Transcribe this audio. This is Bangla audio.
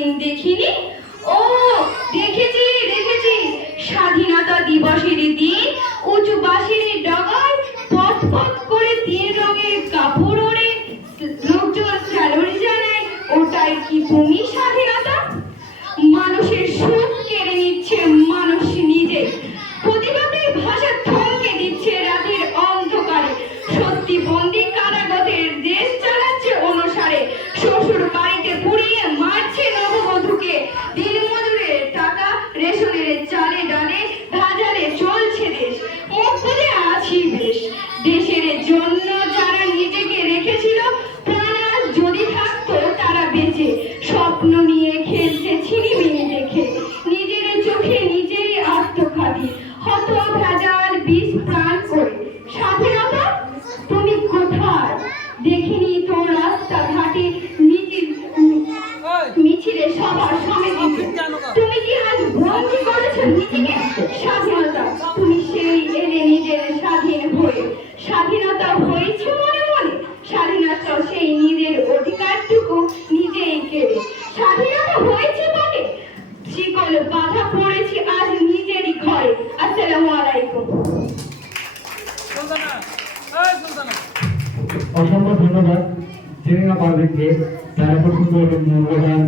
কোনোদিন দেখিনি? ও দেখেছি দেখেছি, স্বাধীনতা দিবসের দিন উঁচু বাঁশের ডগায় পথ পথ করে 3 রঙের কাপড় ওড়ে লোকজন স্যালুট জানায়। ওটাই কি তুমি স্বাধীনতা? মানুষের সুখ কেড়ে নিচ্ছে মানুষ নিজে, প্রতিবাদের ভাষা থমকে দিচ্ছে রাতের অন্ধকারে, সত্যি বন্দি কারাগারের দেশ চালাচ্ছে অনুসারে, শ্বশুর বাড়িতে পুড়িয়ে মারছে নববধূকে, দিনমজুরের টাকা রেশনের চালে ডালে বাজারে চলছে দেশ। মুখ বুঝে আছি বেশ, দেশের জন্য যারা নিজেকে রেখেছিল প্রাণ আজ যদি থাকতো তারা বেঁচে, স্বপ্ন নিয়ে খেলছে ছিনিমিনি দেখে, নিজের চোখে নিজেই আত্মঘাতী, হত ভেজাল বিষ প্রাণ করে। স্বাধীনতা তুমি কোথায়? দেখিনি তোর রাস্তাঘাটে মিছিলে সবার সমিতিতে, তুমি কি আজ বন্দি করেছো নিজেকে? স্বাধীনতা তুমি সেই এলে নিজের স্বাধীন হয়ে, স্বাধীনতা হয়েছে মনে মনে, স্বাধীনতা সেই নিজের অধিকারটুকু নিজেই কেড়ে, স্বাধীনতা হয়েছে বটে, শিকল বাধা পড়েছি আজ নিজেরই ঘরে। আসসালামু আলাইকুম। অসংখ্য ধন্যবাদ জেরিনা পারভীনকে, যারা খুব সুন্দর মূল্যবান